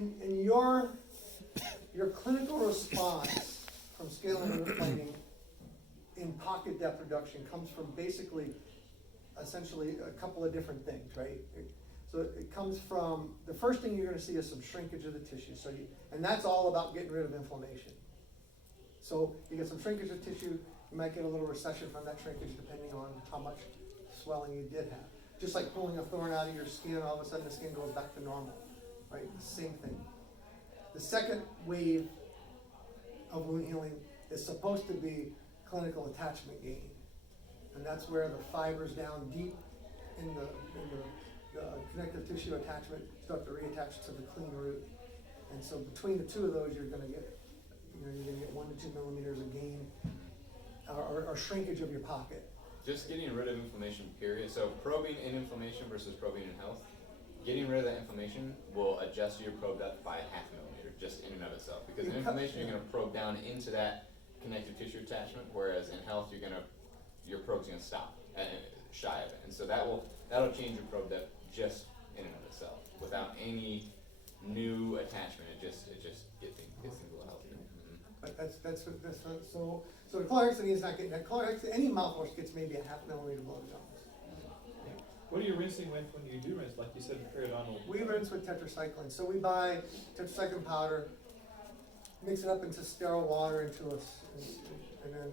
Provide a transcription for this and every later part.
in your clinical response from scaling and root planing in pocket depth reduction comes from basically, essentially, a couple of different things, right? So it comes from, the first thing you're gonna see is some shrinkage of the tissue, and that's all about getting rid of inflammation. So you get some shrinkage of tissue, you might get a little recession from that shrinkage depending on how much swelling you did have. Just like pulling a thorn out of your skin, all of a sudden the skin goes back to normal, right? The same thing. The second wave of wound healing is supposed to be clinical attachment gain. And that's where the fibers down deep in the connective tissue attachment start to reattach to the clean root. And so between the two of those, you're gonna get 1 to 2 millimeters of gain or shrinkage of your pocket. Just getting rid of inflammation, period. So probing in inflammation versus probing in health. Getting rid of that inflammation will adjust your probe depth by 0.5 millimeter, just in and of itself. Because in inflammation, you're going to probe down into that connective tissue attachment, whereas in health, your probe's going to stop shy of it. And so that'll change your probe depth just in and of itself, without any new attachment. It just gets things a little healthier. Mm-hmm. So the chlorhexidine is not getting that. Any mouthwash gets maybe 0.5 millimeter below the gums. What are you rinsing with when you do rinse, like you said, periodontal? We rinse with tetracycline. So we buy tetracycline powder, mix it up into sterile water and then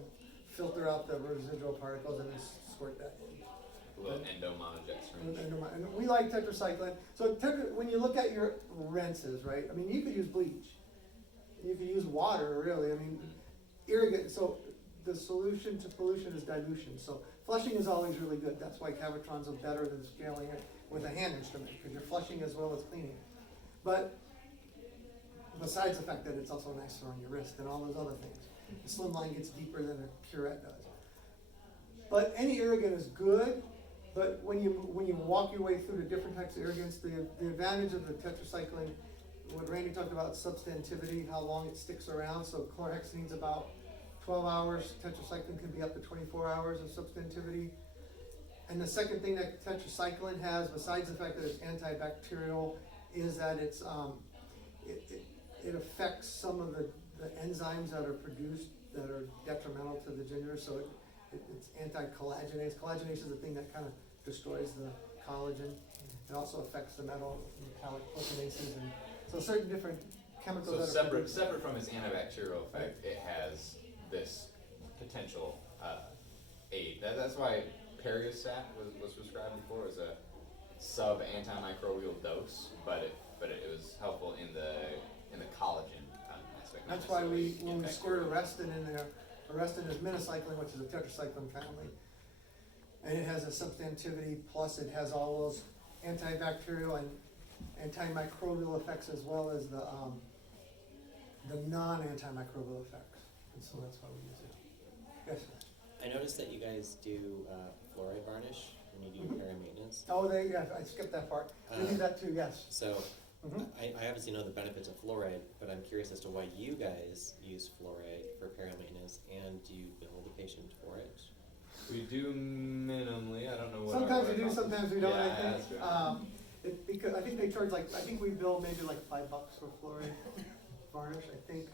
filter out the residual particles and just squirt that in. A little endo-monojet syringe. And we like tetracycline. So when you look at your rinses, right? I mean, you could use bleach. You could use water, really. I mean, irrigate. So the solution to pollution is dilution. So flushing is always really good. That's why Cavitrons are better than scaling it with a hand instrument, because you're flushing as well as cleaning. But besides the fact that it's also nicer on your wrist and all those other things. The slim line gets deeper than a curette does. But any irrigant is good, but when you walk your way through the different types of irrigants, the advantage of the tetracycline, what Randy talked about, substantivity, how long it sticks around. So chlorhexidine is about 12 hours, tetracycline can be up to 24 hours of substantivity. And the second thing that tetracycline has, besides the fact that it's antibacterial, is that it affects some of the enzymes that are produced that are detrimental to the ginger. So it's anti-collagenase. Collagenase is the thing that kind of destroys the collagen. It also affects the metallic proteinases, and so certain different chemicals. So separate from its antibacterial effect, it has this potential aid. That's why Periostat was prescribed before as a sub-antimicrobial dose, but it was helpful in the collagen aspect. That's why when we squirt Arrestin in there, Arrestin is minocycline, which is a tetracycline family, and it has a substantivity, plus it has all those antibacterial and antimicrobial effects as well as the non-antimicrobial effects. And so that's why we use it. Yes, sir. I noticed that you guys do fluoride varnish when you do repair and maintenance. Oh, I skipped that part. We do that too, yes. So I obviously know the benefits of fluoride, but I'm curious as to why you guys use fluoride for repair and maintenance, and do you bill the patient for it? We do minimally. I don't know what. Sometimes we do, sometimes we don't. Yeah, I think. that's right. Because I think they charge I think we bill maybe like $5 for fluoride varnish. I think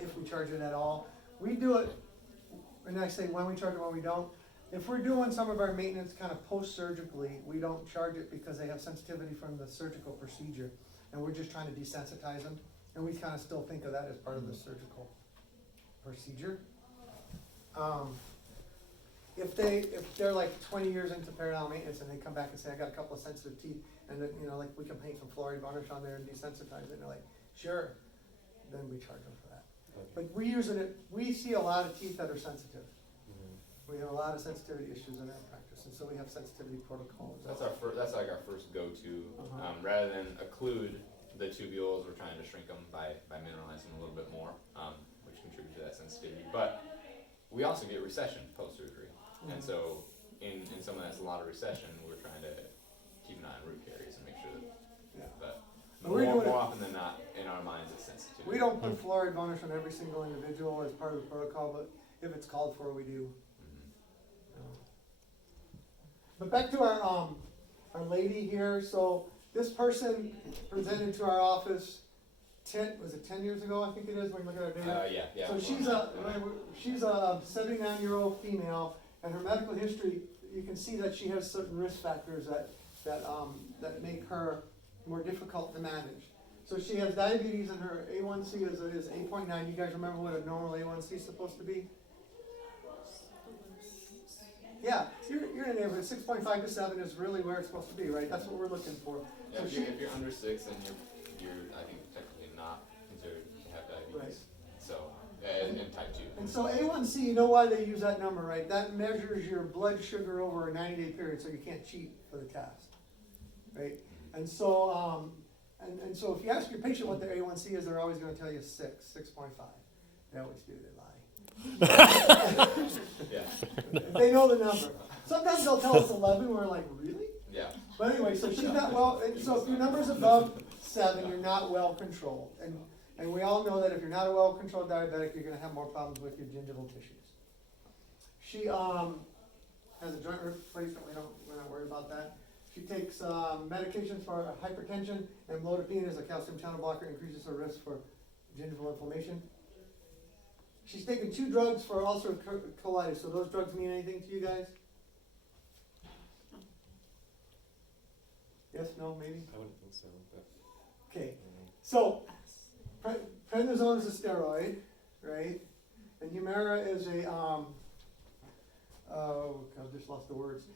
if we charge it at all, we do it. And I say when we charge it, when we don't. If we're doing some of our maintenance kind of post-surgically, we don't charge it because they have sensitivity from the surgical procedure, and we're just trying to desensitize them, and we kind of still think of that as part of the surgical procedure. If they're like 20 years into periodontal maintenance and they come back and say, I got a couple of sensitive teeth, and then, like we can paint some fluoride varnish on there and desensitize it, and they're like, sure, then we charge them for that. Okay. But we see a lot of teeth that are sensitive. We have a lot of sensitivity issues in our practice, and so we have sensitivity protocols. That's like our first go-to. Uh-huh. Rather than occlude the tubules, we're trying to shrink them by mineralizing them a little bit more, which contributes to that sensitivity. But we also get recession post-surgery, and so in someone that's a lot of recession, we're trying to keep an eye on root caries and make sure that. Yeah. But More often than not, in our minds, it's sensitivity. We don't put fluoride varnish on every single individual as part of the protocol, but if it's called for, we do. But back to our lady here. So this person presented to our office 10 years ago, I think it is, when you look at our data? Yeah. So she's a 79-year-old female, and her medical history, you can see that she has certain risk factors that make her more difficult to manage. So she has diabetes, and her A1C is 8.9. You guys remember what a normal A1C is supposed to be? Yeah, you're in the neighborhood. 6.5 to 7 is really where it's supposed to be, right? That's what we're looking for. Yeah, So if you're under 6, then you're I think technically not considered to have diabetes. Right. So and type 2. And so A1C, you know why they use that number, right? That measures your blood sugar over a 90-day period, so you can't cheat for the test, right? And so, and so if you ask your patient what their A1C is, they're always going to tell you 6.5. They always do. They lie. Yeah. They know the number. Sometimes they'll tell us 11. We're like, really? Yeah. But anyway, so she's not well. And so if your number's above 7, you're not well controlled. And we all know that if you're not a well-controlled diabetic, you're going to have more problems with your gingival tissues. She has a joint replacement. We're not worried about that. She takes medications for hypertension, and amlodipine is a calcium channel blocker, increases her risk for gingival inflammation. She's taken 2 drugs for ulcerative colitis. So those drugs mean anything to you guys? Yes, no, maybe? I wouldn't think so, but. Okay. So prednisone is a steroid, right? And Humira is a I just lost the words.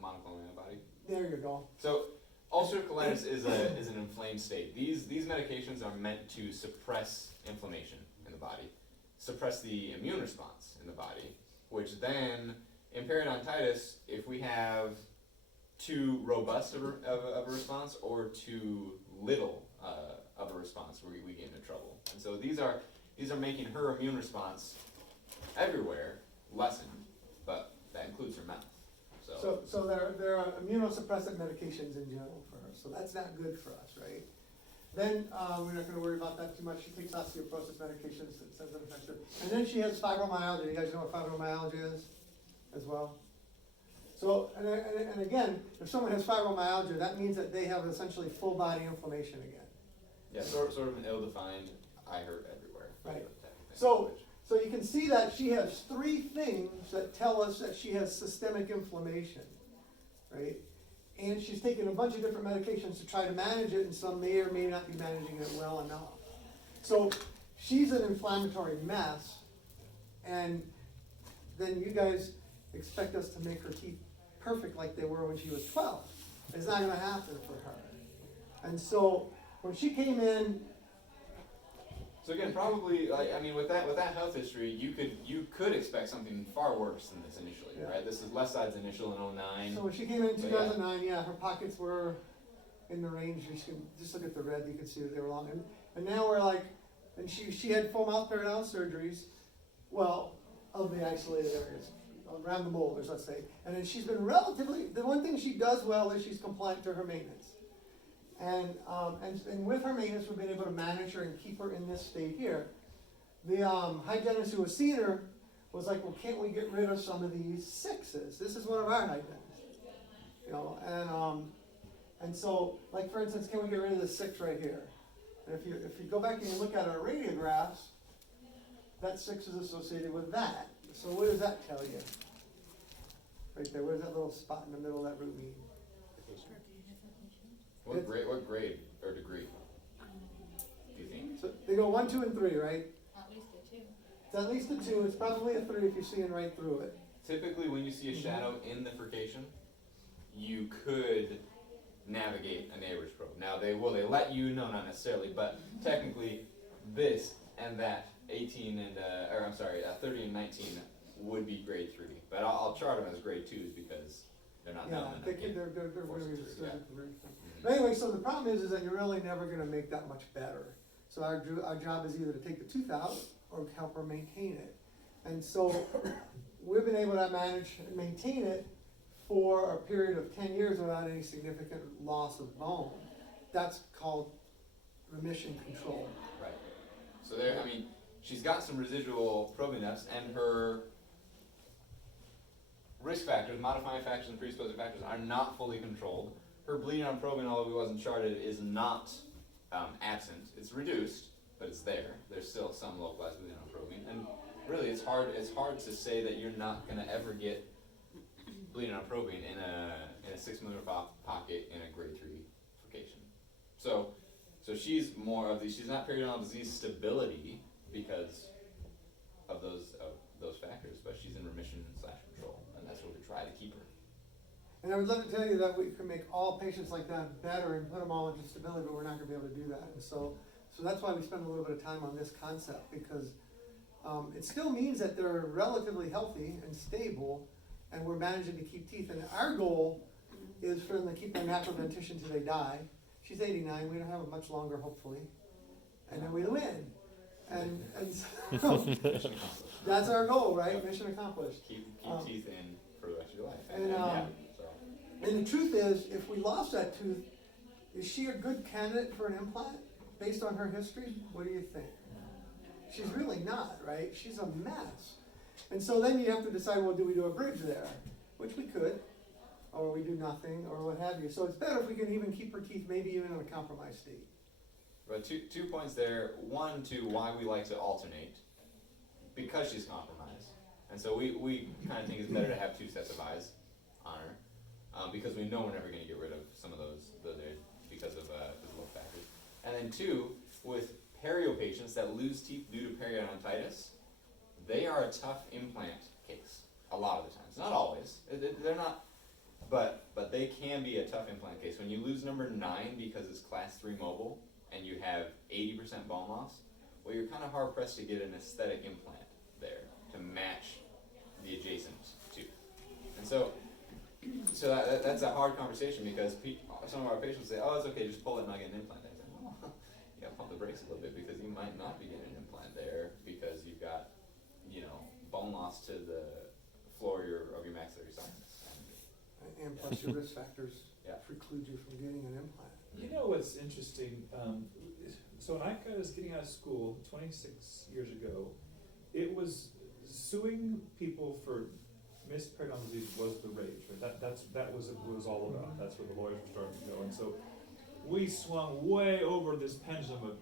Monoclonal antibody. There you go. So ulcerative colitis is an inflamed state. These medications are meant to suppress inflammation in the body, suppress the immune response in the body, which then in periodontitis, if we have too robust of a response or too little of a response, we get into trouble. And so these are making her immune response everywhere lessened, but that includes her mouth. So there are immunosuppressant medications in general for her. So that's not good for us, right? Then we're not going to worry about that too much. She takes osteoporosis medications that says that affects her. And then she has fibromyalgia. You guys know what fibromyalgia is as well? So, and again, if someone has fibromyalgia, that means that they have essentially full body inflammation again. Yeah, sort of an ill-defined, I hurt everywhere. Right. type of thing. So you can see that she has 3 things that tell us that she has systemic inflammation, right? And she's taken a bunch of different medications to try to manage it, and some may or may not be managing it well enough. So she's an inflammatory mess, and then you guys expect us to make her teeth perfect like they were when she was 12. It's not going to happen for her. And so when she came in, So again, probably with that health history, you could expect something far worse than this initially, Yeah. right? This is left side's initial in 09. so when she came in But 2009, her pockets were in the range. You can just look at the red, you can see that they were long. And now we're like, and she had full mouth periodontal surgeries, well, of the isolated areas, around the molars, let's say. And then she's been the one thing she does well is she's compliant to her maintenance. And with her maintenance, we've been able to manage her and keep her in this state here. The hygienist who was seeing her was like, well, can't we get rid of some of these 6s? This is one of our hygienists, and so, like for instance, can we get rid of the 6 right here? And if you go back and you look at our radiographs, that 6 is associated with that. So what does that tell you? Right there, what does that little spot in the middle of that root mean? What grade or degree do you think? So they go 1, 2, and 3, right? At least a 2. It's at least a 2. It's probably a 3 if you're seeing right through it. Typically, when you see a shadow in the furcation, you could navigate a neighbor's probe. Now they let you know, not necessarily, but technically, this and that 18 and 30 and 19 would be grade 3. But I'll chart them as grade 2s because they're not known. They're force really it through, yeah. But anyway, so the problem is that you're really never going to make that much better. So our job is either to take the tooth out or help her maintain it. And so we've been able to manage and maintain it for a period of 10 years without any significant loss of bone. That's called remission control. Right. So she's got some residual probing depths, and her risk factors, modifying factors, and predisposing factors are not fully controlled. her bleeding on probing, although it wasn't charted, is not absent. It's reduced, but it's there. There's still some localized bleeding on probing, and really, it's hard to say that you're not gonna ever get bleeding on probing in a 6 millimeter pocket in a grade 3 location. So she's more of she's not periodontal disease stability because of those factors, but she's in remission / control, and that's what we try to keep her. And I would love to tell you that we can make all patients like that better and put them all into stability, but we're not gonna be able to do that. And so that's why we spend a little bit of time on this concept, because it still means that they're relatively healthy and stable, and we're managing to keep teeth. And our goal is for them to keep their natural dentition till they die. She's 89, we don't have it much longer, hopefully. And then we win. And so Mission accomplished. that's our goal, right? Mission accomplished. Keep teeth in for the rest of your life. So. And the truth is, if we lost that tooth, is she a good candidate for an implant based on her history? What do you think? She's really not, right? She's a mess. And so then you have to decide, well, do we do a bridge there? Which we could, or we do nothing, or what have you. So it's better if we can even keep her teeth, maybe even in a compromised state. But two points there. One, to why we like to alternate, because she's compromised. And so we kind of think it's better to have 2 sets of eyes on her, because we know we're never going to get rid of some of those areas because of physical factors. And then 2, with perio patients that lose teeth due to periodontitis, they are a tough implant case a lot of the times. Not always. They're not, but they can be a tough implant case. When you lose number 9 because it's class 3 mobile and you have 80% bone loss, well, you're kind of hard pressed to get an aesthetic implant there to match the adjacent tooth. And so that's a hard conversation, because some of our patients say, oh, it's okay, just pull it and I'll get an implant. I say, well, you gotta pump the brakes a little bit, because you might not be getting an implant there because you've got, bone loss to the floor of your maxillary sinus. And plus your risk factors Yeah. preclude you from getting an implant. You know what's interesting? So when I was getting out of school 26 years ago, it was suing people for missed periodontal disease was the rage, right? That was what it was all about. That's where the lawyers were starting to go. And so we swung way over this pendulum of,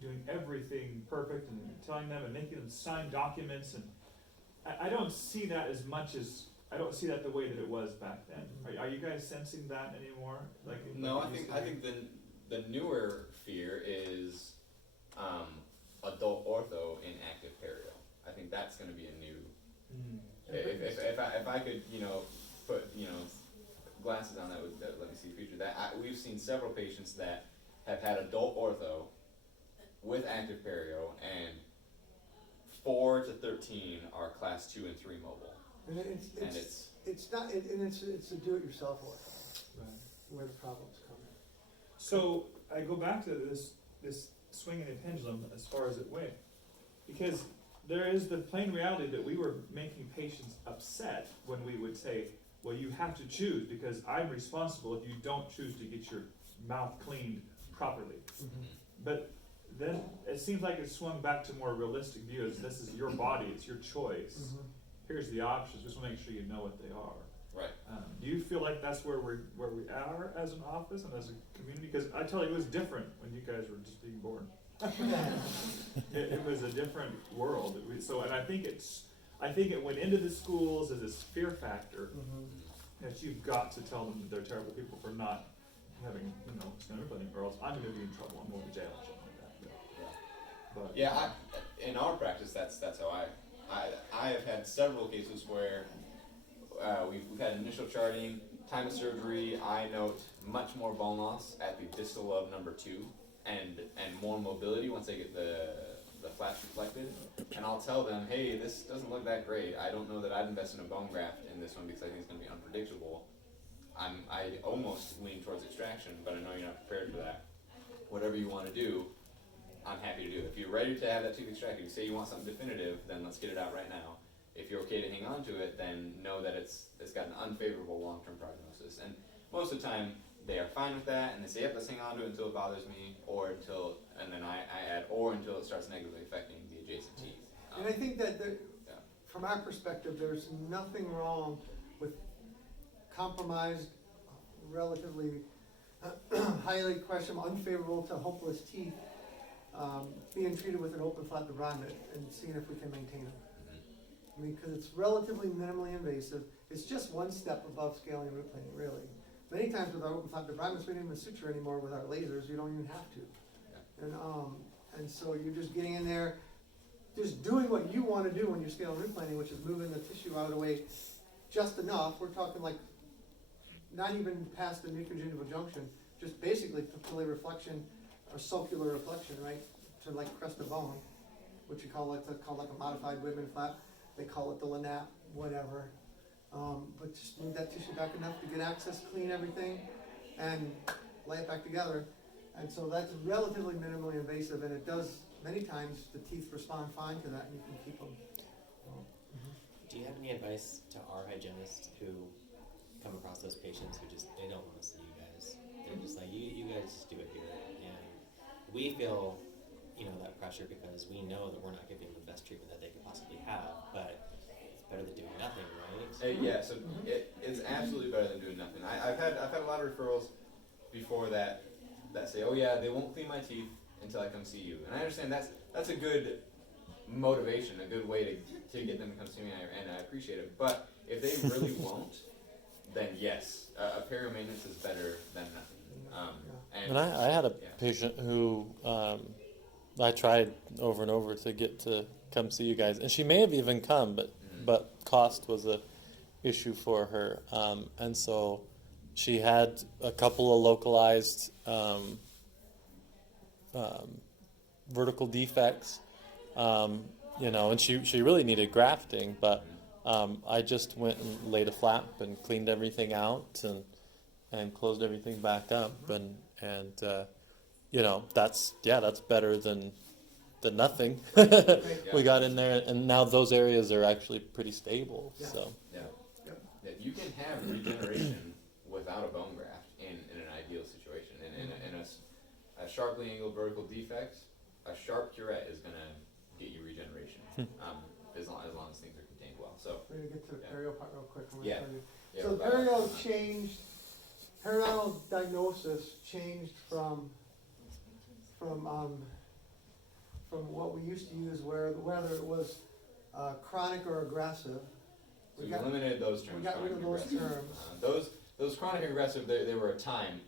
doing everything perfect and telling them and making them sign documents. And I don't see that as much as, I don't see that the way that it was back then. Are you guys sensing that anymore? No, I think the newer fear is adult ortho in active perio. I think that's going to be a new. If I could put glasses on, that let me see the future. We've seen several patients that have had adult ortho with active perio, and 4 to 13 are class 2 and 3 mobile. And it's a do-it-yourself ortho, Right. where the problems come in. So I go back to this swinging the pendulum as far as it went, because there is the plain reality that we were making patients upset when we would say, well, you have to choose because I'm responsible if you don't choose to get your mouth cleaned properly. Mm-hmm. But then it seems like it swung back to more realistic views. This is your body, it's your choice. Mm-hmm. Here's the options, just want to make sure you know what they are. Right. Do you feel like that's where we are as an office and as a community? Because I tell you, it was different when you guys were just being born. It was a different world. And I think it went into the schools as this fear factor that you've got to tell them that they're terrible people for not having, skin implanting, or else I'm going to be in trouble. I'm going to jail or something like that. Yeah, in our practice, that's how I have had several cases where we've had initial charting, time of surgery. I note much more bone loss at the distal of number 2, and more mobility once they get the flaps reflected. And I'll tell them, hey, this doesn't look that great. I don't know that I'd invest in a bone graft in this one because I think it's going to be unpredictable. I almost lean towards extraction, but I know you're not prepared for that. Whatever you want to do, I'm happy to do it. If you're ready to have that tooth extracted, you say you want something definitive, then let's get it out right now. If you're okay to hang on to it, then know that it's got an unfavorable long-term prognosis. And most of the time, they are fine with that, and they say, yep, let's hang on to it until it bothers me, and then I add, or until it starts negatively affecting the adjacent teeth. And I think that from our perspective, there's nothing wrong with compromised, relatively highly questionable, unfavorable to hopeless teeth, being treated with an open flap debridement and seeing if we can maintain them. I mean, because it's relatively minimally invasive. It's just one step above scaling and root planing, really. Many times with our open flap debridements, we don't even suture anymore with our lasers. You don't even have to. And so you're just getting in there, just doing what you want to do when you're scaling and root planing, which is moving the tissue out of the way just enough. We're talking like not even past the mucogingival junction, just basically papillae reflection or sulcular reflection, right, to like crest of bone, which you call like a modified Whitman flap. They call it the Lanap, whatever. But just move that tissue back enough to get access, clean everything, and lay it back together. And so that's relatively minimally invasive, and it does, many times, the teeth respond fine to that, and you can keep them. Do you have any advice to our hygienists who come across those patients who just, they don't want to see you guys? They're just like, you guys just do it here. And we feel, that pressure because we know that we're not giving them the best treatment that they could possibly have, but it's better than doing nothing, right? Yeah, so it's absolutely better than doing nothing. I've had a lot of referrals before that say, oh yeah, they won't clean my teeth until I come see you. And I understand that's a good motivation, a good way to get them to come see me, and I appreciate it. But if they really won't, then yes, a perio maintenance is better than nothing. And I had a patient who I tried over and over to get to come see you guys, and she may have even come, but cost was a issue for her, and so she had a couple of localized vertical defects, and she really needed grafting, but I just went and laid a flap and cleaned everything out and closed everything back up, and that's better than nothing. We got in there, and now those areas are actually pretty stable. Yeah. So Yeah, you can have regeneration without a bone graft in an ideal situation. In a sharply angled vertical defect, a sharp curette is going to get you regeneration, as long as things are contained well. So We're going to get to the perio part real quick. Yeah. So perio changed, periodontal diagnosis changed from what we used to use, whether it was chronic or aggressive. So we eliminated those terms. We got rid of those chronic and aggressive. terms. Those chronic and aggressive, they were a time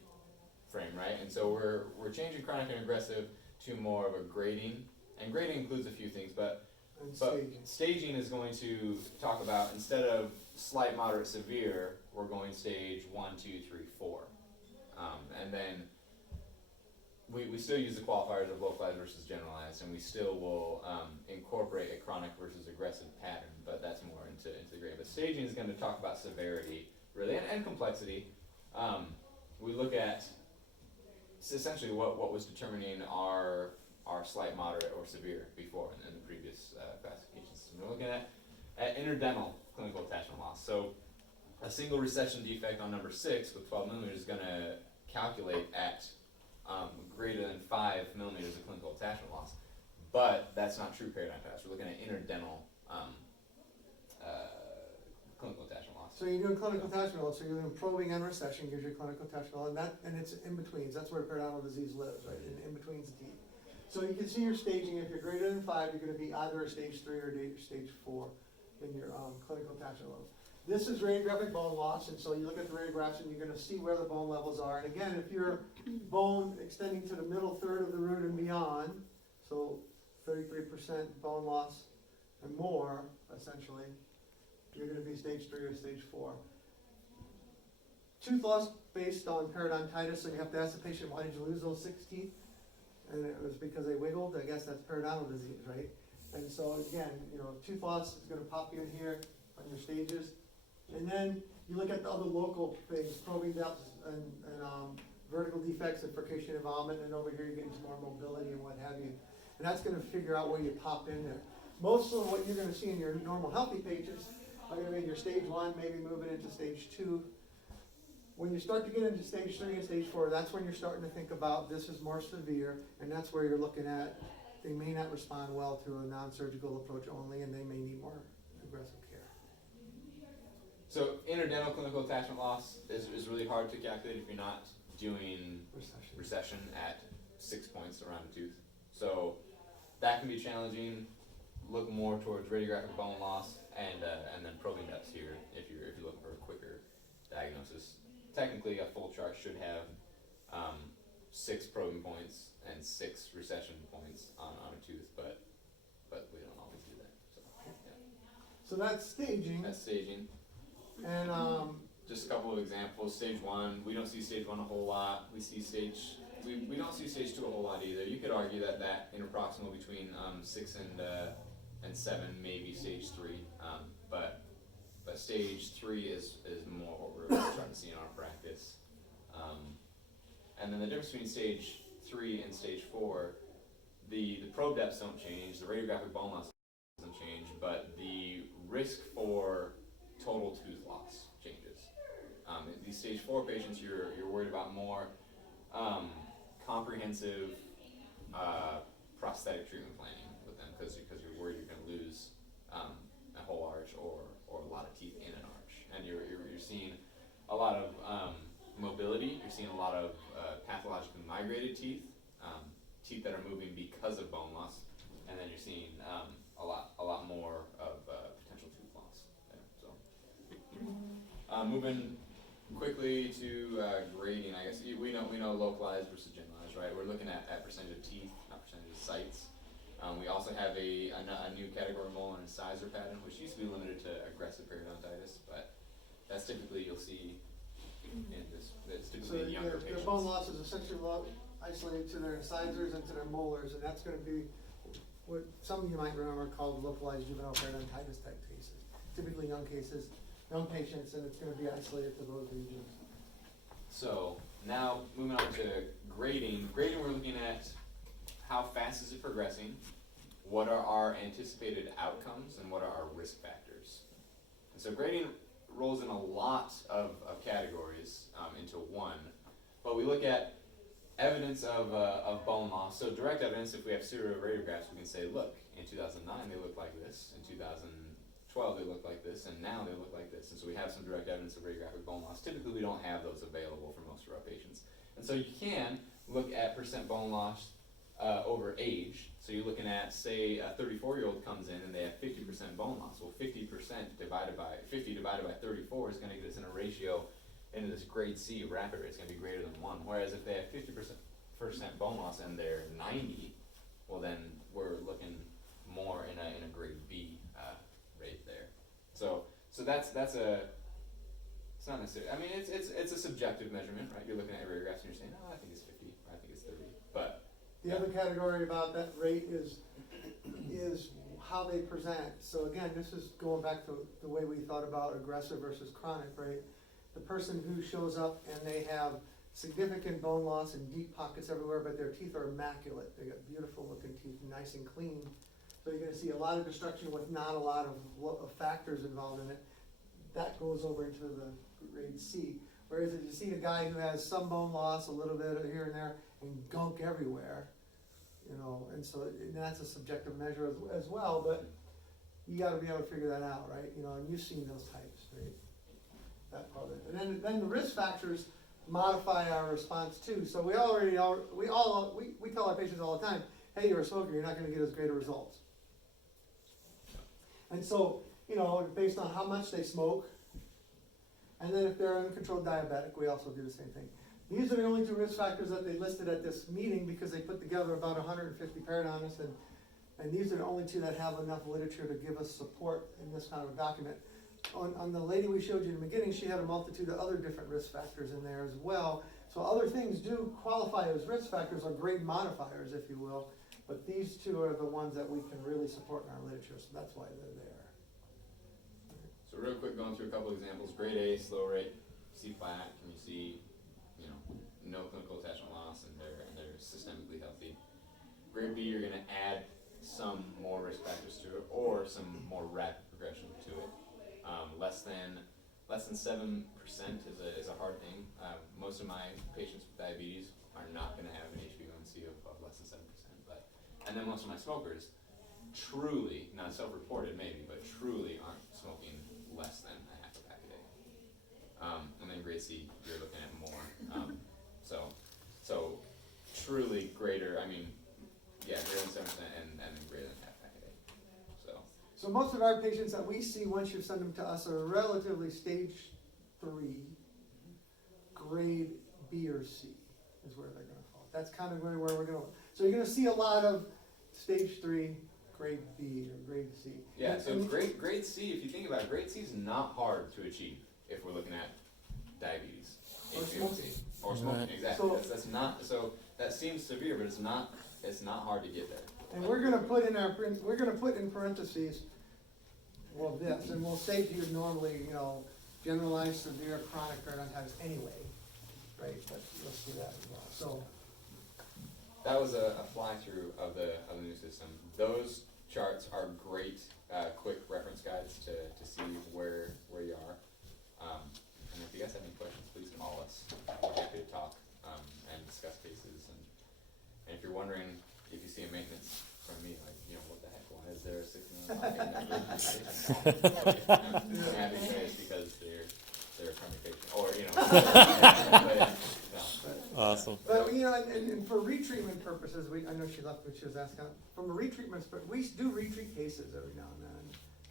frame, right? And so we're changing chronic and aggressive to more of a grading, and grading includes a few things, but staging is going to talk about, instead of slight, moderate, severe, we're going stage 1, 2, 3, 4, and then we still use the qualifiers of localized versus generalized, and we still will incorporate a chronic versus aggressive pattern, but that's more into the grade. But staging is going to talk about severity, really, and complexity. We look at essentially what was determining our slight, moderate, or severe before in the previous classifications. And we're looking at interdental clinical attachment loss. So a single recession defect on number 6 with 12 millimeters is going to calculate at greater than 5 millimeters of clinical attachment loss. But that's not true periodontitis. We're looking at interdental clinical attachment loss. So you're doing clinical attachment loss, so you're doing probing and recession gives you clinical attachment loss, and it's in betweens. That's where periodontal disease lives, right? In between the teeth. So you can see your staging. If you're greater than 5, you're going to be either a stage 3 or stage 4 in your clinical attachment loss. This is radiographic bone loss, and so you look at the radiographs and you're going to see where the bone levels are. And again, if your bone extending to the middle third of the root and beyond, so 33% bone loss and more, essentially, you're going to be stage 3 or stage 4. Tooth loss based on periodontitis, so you have to ask the patient, why did you lose those 6 teeth? And it was because they wiggled. I guess that's periodontal disease, right? And so again, tooth loss is going to pop you in here on your stages. And then you look at the other local things, probing depths and vertical defects and frication involvement, and over here you're getting some more mobility and what have you. And that's going to figure out where you pop in there. Most of what you're going to see in your normal healthy pages are going to be in your stage 1, maybe moving into stage 2. When you start to get into stage 3 and stage 4, that's when you're starting to think about this is more severe, and that's where you're looking at they may not respond well to a non-surgical approach only, and they may need more aggressive care. So interdental clinical attachment loss is really hard to calculate if you're not doing Recession. recession at 6 points around a tooth. So that can be challenging. Look more towards radiographic bone loss and then probing depths here if you're looking for a quicker diagnosis. Technically, a full chart should have 6 probing points and 6 recession points on a tooth, but we don't always do that. So yeah. So that's staging, That's staging. and Just a couple of examples. Stage 1, we don't see stage 1 a whole lot. We don't see stage 2 a whole lot either. You could argue that interproximal between 6 and 7 may be stage 3, but stage 3 is more what we're starting to see in our practice. And then the difference between stage 3 and stage 4, the probe depths don't change, the radiographic bone loss doesn't change, but the risk for total tooth loss changes. These stage 4 patients, you're worried about more comprehensive prosthetic treatment planning with them because you're worried you're going to lose a whole arch or a lot of teeth in an arch, and you're seeing a lot of mobility. You're seeing a lot of pathologically migrated teeth, teeth that are moving because of bone loss, and then you're seeing a lot more of potential tooth loss there. So moving quickly to grading, I guess we know localized versus generalized, right? We're looking at percentage of teeth, not percentage of sites. We also have a new category mole and incisor pattern, which used to be limited to aggressive periodontitis, but that's typically you'll see in this. It's so typically in younger their patients. bone loss is essentially isolated to their incisors and to their molars, and that's going to be what some of you might remember called localized juvenile periodontitis type cases. Typically young cases, young patients, and it's going to be isolated to those regions. So now moving on to grading. Grading, we're looking at how fast is it progressing, what are our anticipated outcomes, and what are our risk factors. And so grading rolls in a lot of categories into one, but we look at evidence of bone loss. So direct evidence, if we have serial radiographs, we can say, look, in 2009 they looked like this, in 2012 they looked like this, and now they look like this. And so we have some direct evidence of radiographic bone loss. Typically we don't have those available for most of our patients. And so you can look at percent bone loss over age. So you're looking at, say, a 34-year-old comes in and they have 50% bone loss. Well, 50% divided by 34 is going to get us in a ratio into this grade C rapid rate. It's going to be greater than 1. Whereas if they have 50% bone loss and they're 90, well then we're looking more in a grade B rate there. So that's a, it's not necessarily, I mean it's a subjective measurement, right? You're looking at radiographs and you're saying, oh, I think it's 50, or I think it's 30, but The other category about that rate is how they present. So again, this is going back to the way we thought about aggressive versus chronic, right? The person who shows up and they have significant bone loss and deep pockets everywhere, but their teeth are immaculate. They got beautiful looking teeth, nice and clean. So you're gonna see a lot of destruction with not a lot of factors involved in it. That goes over into the grade C. Whereas if you see a guy who has some bone loss, a little bit of here and there, and gunk everywhere, you know, and so that's a subjective measure as well, but you gotta be able to figure that out, right? You know, and you've seen those types, right? That part of it. And then the risk factors modify our response too. So we tell our patients all the time, hey, you're a smoker, you're not gonna get as great a results. And so, you know, based on how much they smoke, and then if they're uncontrolled diabetic, we also do the same thing. These are the only 2 risk factors that they listed at this meeting because they put together about 150 periodontists, and these are the only 2 that have enough literature to give us support in this kind of a document. On the lady we showed you in the beginning, she had a multitude of other different risk factors in there as well. So other things do qualify as risk factors or grade modifiers, if you will, but these 2 are the ones that we can really support in our literature, so that's why they're there. So real quick, going through a couple examples. Grade A, slow rate, C flat, and you see, you know, no clinical attachment loss, and they're systemically healthy. Grade B, you're going to add some more risk factors to it, or some more rapid progression to it. Less than 7% is a hard thing. Most of my patients with diabetes are not going to have an HbA1c of less than 7%, and then most of my smokers truly, not self-reported maybe, but truly aren't smoking less than a half a pack a day. And then grade C, you're looking at more. So truly greater, I mean, yeah, greater than 7% and then greater than half pack a day. So most of our patients that we see once you send them to us are relatively stage 3, grade B or C is where they're gonna fall. That's kind of where we're gonna, so you're gonna see a lot of stage 3, grade B or grade C. Yeah, And- so and- grade C, if you think about it, grade C is not hard to achieve if we're looking at diabetes, Or HbA1c, smoking. or smoking. Right. Exactly. So- That's not, so that seems severe, but it's not hard to get there. And we're gonna put in parentheses, well, this, and we'll say to you normally, generalized severe chronic periodontitis anyway, right? But you'll see that as well. So, That was a fly through of the new system. Those charts are great, quick reference guides to see where you are. And if you guys have any questions, please call us. We're happy to talk and discuss cases. And if you're wondering if you see a maintenance from me, like, what the heck? Why is there a 60 minute I'm happy to say it's because they're from your patient, or but, no. Awesome. but and for retreatment purposes, I know she left, but she was asking, from a retreatment, but we do retreat cases every now and then.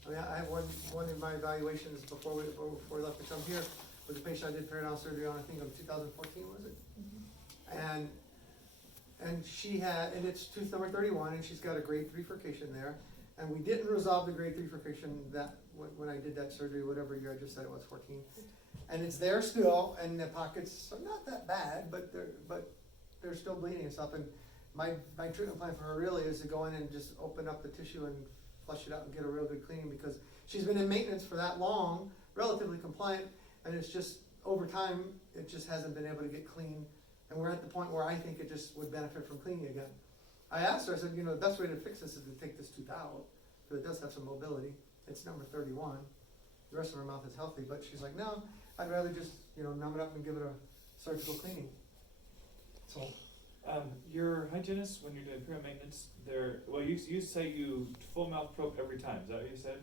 I mean, I have one of my evaluations before we left to come here was a patient I did periodontal surgery on, I think in 2014, was it? And she had, and it's tooth number 31, and she's got a grade 3 furcation there. And we didn't resolve the grade 3 furcation when I did that surgery, whatever year I just said it was, 14. And it's there still, and the pockets are not that bad, but they're still bleeding and stuff. And my treatment plan for her really is to go in and just open up the tissue and flush it out and get a real good cleaning, because she's been in maintenance for that long, relatively compliant, and it's just over time it just hasn't been able to get clean. And we're at the point where I think it just would benefit from cleaning again. I asked her, I said, the best way to fix this is to take this tooth out, because it does have some mobility. It's number 31. The rest of her mouth is healthy, but she's like, no, I'd rather just, numb it up and give it a surgical cleaning. So, Your hygienist, when you're doing period maintenance, you say you full mouth probe every time. Is that what you said?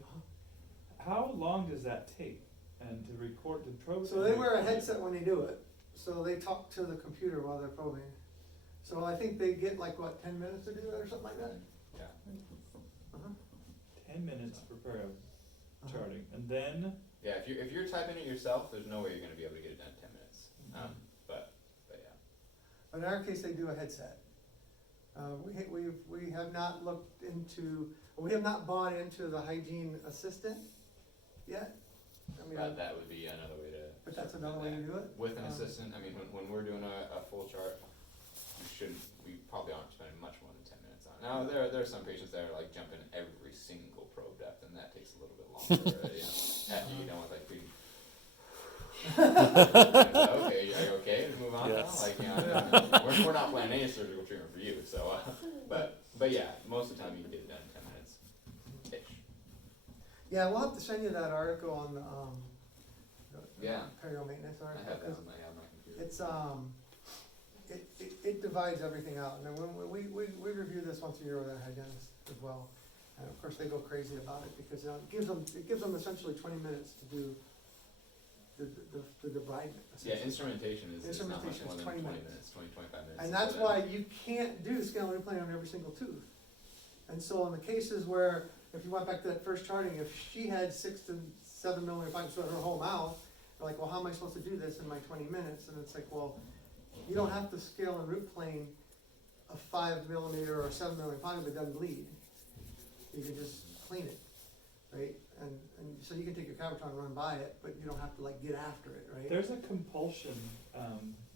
How long does that take? And to record the probe? so they wear a headset when they do it. So they talk to the computer while they're probing. So I think they get 10 minutes to do that or something like that? Yeah. 10 minutes for perio charting, and then Yeah, if you're typing it yourself, there's no way you're going to be able to get it done in 10 minutes. But yeah. But in our case, they do a headset. We have not looked into, we have not bought into the hygiene assistant yet. I mean, But that would be another way to. but that's another way to do it. With an assistant, I mean, when we're doing a full chart, we probably aren't spending much more than 10 minutes on it. Now, there are some patients that are jumping every single probe depth, and that takes a little bit longer. After you're done with cleaning. Okay, are you okay? Let's move on Yes. now. We're not planning any surgical treatment for you, so. But yeah, most of the time you can get it done in 10 minutes. Ish. Yeah, we'll have to send you that article on the Yeah. perio maintenance I article. have that 'Cause on my computer. it's it divides everything out, and then when we review this once a year with our hygienist as well, and of course they go crazy about it because it gives them essentially 20 minutes to do the debridement. Yeah, essentially. instrumentation is not much Instrumentation more is than 20 20 minutes. minutes, 25 minutes. And that's So why you can't do scale and replane on every single tooth. And so in the cases where, if you went back to that first charting, if she had 6 to 7 millimeter pipes throughout her whole mouth, you're like, well, how am I supposed to do this in my 20 minutes? And it's like, well, you don't have to scale and root plane a 5 millimeter or 7 millimeter pipe that doesn't bleed. You can just clean it, right? And so you can take your cabochon and run by it, but you don't have to get after it, right? there's a compulsion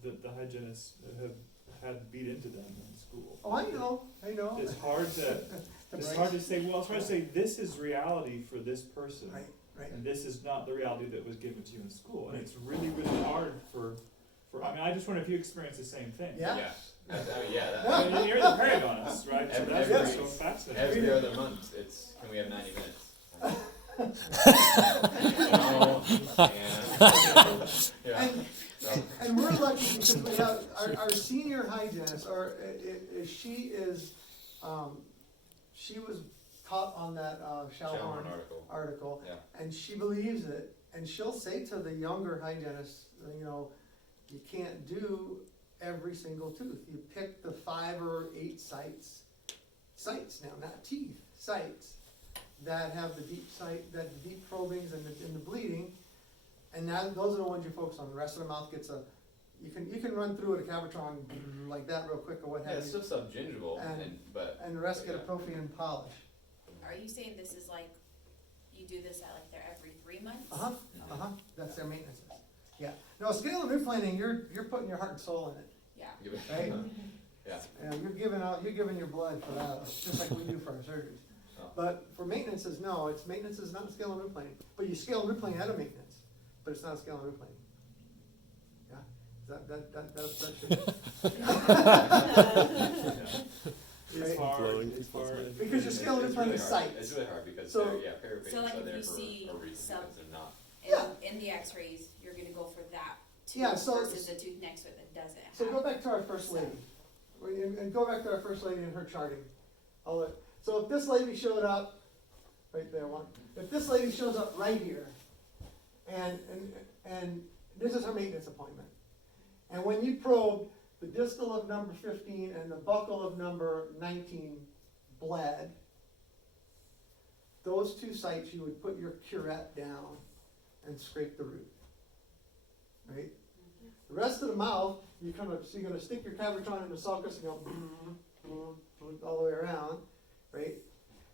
that the hygienists have had beat into them in school. Oh, I know. It's hard to say. Well, it's hard to say this is reality for this person, Right. and this is not the reality that was given to you in school. And it's really, really hard for. I mean, I just wonder if you experience the same thing. Yeah. I mean, you're the periodontist, right? So that's Every- what's so fascinating. Every other month, can we have 90 minutes? Yeah. And we're lucky because we have our senior hygienist, she was taught on that Shallhorn article, Yeah. and she believes it, and she'll say to the younger hygienists, you can't do every single tooth. You pick the 5 or 8 sites now, not teeth, sites that have the deep that the deep probings and the bleeding, and those are the ones you focus on. The rest of the mouth gets you can run through it a Cavitron like that real quick or what Yeah, have it's you, still subgingival, and the rest get a yeah. Profian polish. Are you saying this is like, you do this at like their every 3 months? That's their maintenance. Yeah. No, scale and replaning, you're putting your heart and soul in it. Yeah. Give it- Right? Yeah. And you're giving your blood for that, just like we do for our surgeries. Oh. But for maintenance is maintenance is not scale and replaning. But you scale and replane out of maintenance, but it's not scale and replaning. Yeah? It's Right? hard, it's hard. Because you're scale and It's replaning really hard. sites. It's really hard because So- perioperative So, like, are if there you for see a reason, some- because they're not. In the x-rays, you're gonna go for that tooth Yeah, so- versus the tooth next to it that doesn't have. So go back to our first lady. And go back to our first lady and her charting. So if this lady showed up, right there, if this lady shows up right here, and this is her maintenance appointment, and when you probe the distal of number 15 and the buccal of number 19 bled, those 2 sites you would put your curette down and scrape the root, right? The rest of the mouth, you're gonna stick your Cavitron in the sulcus and go all the way around, right?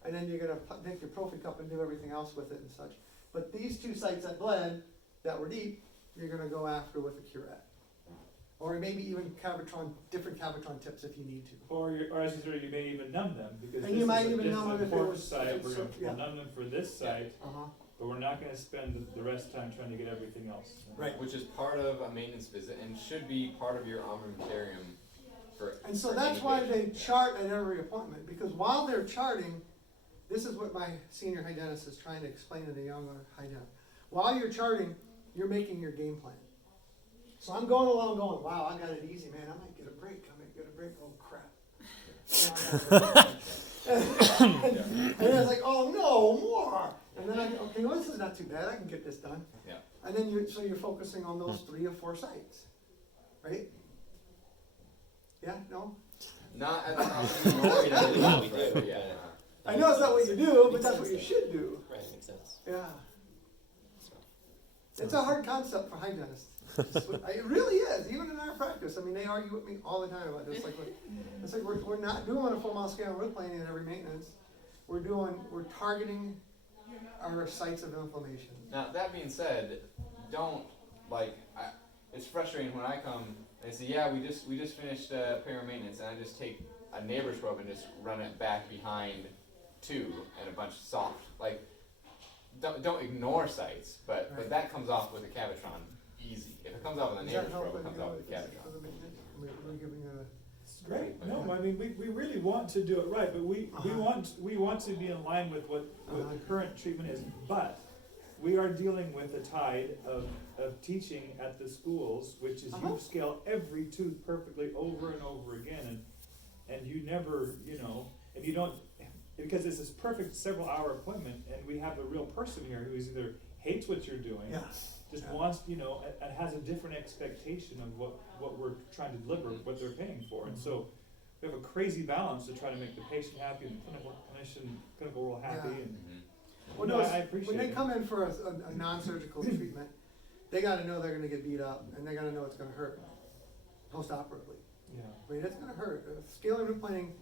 And then you're gonna take your prophy cup and do everything else with it and such. But these 2 sites that bled, that were deep, you're gonna go after with a curette. Or maybe even different Cavitron tips if you need to. Or as you said, you may even numb them, because And this you might is even this numb is them a if it port was- site, we'll yeah. numb them for this site, Uh-huh. but we're not gonna spend the rest of the time trying to get everything else. Right. Which is part of a maintenance visit and should be part of your armamentarium for. And so for that's any why patient. they chart at every appointment, because while they're charting, this is what my senior hygienist is trying to explain to the younger hygienist. While you're charting, you're making your game plan. So I'm going along going, wow, I got it easy, man, I might get a break, oh crap. And then it's like, oh no, more! And then okay, well, this is not too bad, I can get this done. Yeah. And then you're focusing on those 3 or 4 sites, right? Yeah, no? Not as often as you normally Yeah, we do, do, right, yeah. I know it's not what you do, but that's what you should do. Right, makes sense. Yeah. So, It's a hard concept for hygienists. It really is, even in our practice. I mean, they argue with me all the time about this. It's like we're not doing a full mouth scale root planing in every maintenance. We're targeting our sites of inflammation. Now that being said, it's frustrating when I come and they say, yeah, we just finished perio maintenance, and I just take a neighbor's probe and just run it back behind 2 and a bunch of soft. Like, don't ignore sites, but Right. that comes off with a Cavitron easy. If it comes off with a Does that neighbor's help probe, it with comes off with a Cavitron. for the maintenance? We're giving it it's great, no, I mean, we really want to do it right, but we want to be in line with what the current treatment is, but we are dealing with a tide of teaching at the schools, which is you scale every tooth perfectly over and over again, and you never, and you don't, because it's this perfect several hour appointment, and we have a real person here who either hates what you're doing, just wants, and has a different expectation of what we're trying to deliver, what they're paying for, and so we have a crazy balance to try to make the patient happy and the clinical world happy, Yeah. and Well, no, no, I appreciate when they it. come in for a non-surgical treatment, they got to know they're going to get beat up, and they got to know it's going to hurt post-operatively. Yeah. I mean, it's going to hurt. Scale and root planing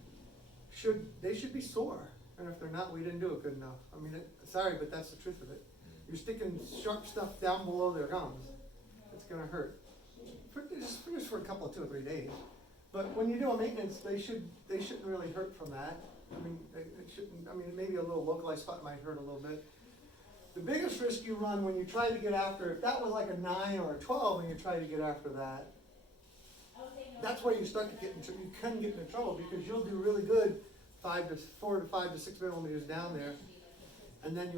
should be sore, and if they're not, we didn't do it good enough. I mean, sorry, but that's the truth of it. You're sticking sharp stuff down below their gums. It's going to hurt. Just for a couple of 2 or 3 days. But when you do a maintenance, they shouldn't really hurt from that. I mean, it shouldn't. I mean, maybe a little localized spot might hurt a little bit. The biggest risk you run when you try to get after, if that was like a 9 or a 12 and you try to get after that, that's where you start to get into, you can get into trouble, because you'll do really good 4 to 5 to 6 millimeters down there, and then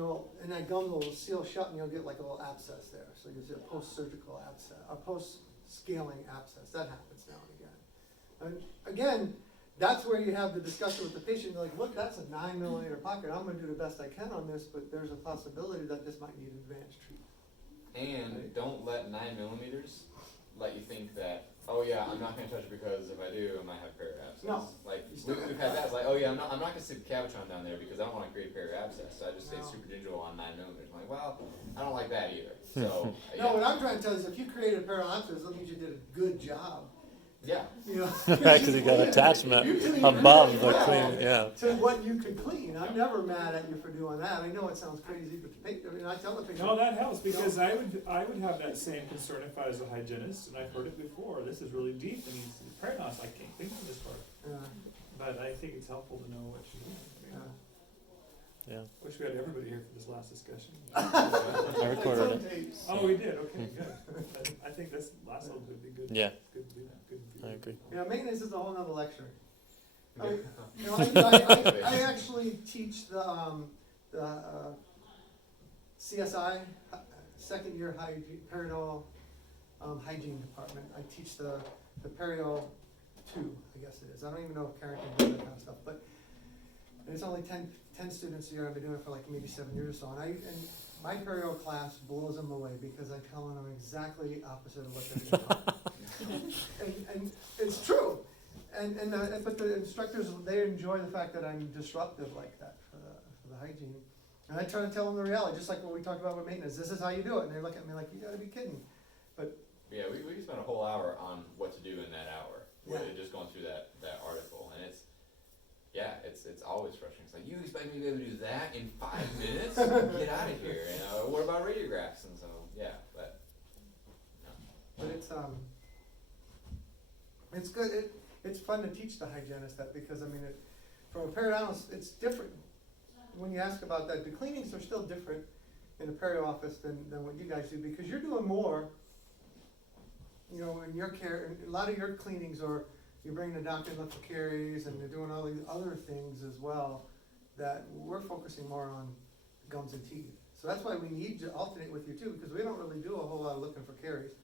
that gum will seal shut and you'll get like a little abscess there. So you'll see a post-surgical abscess, a post-scaling abscess. That happens now and again. And again, that's where you have the discussion with the patient. You're like, look, that's a 9 millimeter pocket. I'm going to do the best I can on this, but there's a possibility that this might need advanced treatment. And don't let 9 millimeters let you think that, oh yeah, I'm not gonna touch it because if I do, I might have periabscess. No. Like, You still we've have had that, it's like, oh yeah, I'm not gonna stick the Cavitron down there because I don't wanna create periabscess, so I just stay No. super gingival on 9 millimeters. I'm like, well, I don't like that either, so. No, what I'm trying to tell you is if you created a periodontal abscess, that means you did a good job. Yeah. You know? Because you got attachment above the clean, yeah. To what you could clean. I'm never mad at you for doing that. I know it sounds crazy, but I tell the patient. No, that helps, because I would have that same concern if I was a hygienist, and I've heard it before, this is really deep, and he's periodontal, I can't think of this part. Yeah, But I think it's helpful to know what you're doing. I mean, yeah. Yeah. wish we had everybody here for this last discussion. I recorded it. Tapes. Oh, we did, okay, good. I think this last one would be good. Yeah. Good to do that, good. I agree. Yeah, maintenance is a whole nother lecture. Yeah. You know, I actually teach the CSI, second year periodontal hygiene department. I teach the periodontal 2, I guess it is. I don't even know if Karen can do that kind of stuff, but it's only 10 students a year. I've been doing it for like maybe 7 years or so, and my periodontal class blows them away because I'm telling them exactly opposite of what they're doing. and it's true. But the instructors, they enjoy the fact that I'm disruptive like that for the hygiene. And I try to tell them the reality, just like what we talked about with maintenance. This is how you do it. And they look at me like, you gotta be kidding. But Yeah, we could spend a whole hour on what to do in that hour. Yeah. Just going through that article, and it's always frustrating. It's like, you expect me to be able to do that in 5 minutes? Get out of here. You know, what about radiographs? And so yeah, but no. But it's good. It's fun to teach the hygienist that because I mean, from a periodontist, it's different. When you ask about that, the cleanings are still different in a perio office than what you guys do because you're doing more. You know, in your care, a lot of your cleanings are you're bringing the doctor in for caries and they're doing all these other things as well. That we're focusing more on gums and teeth. So that's why we need to alternate with you too because we don't really do a whole lot of looking for caries.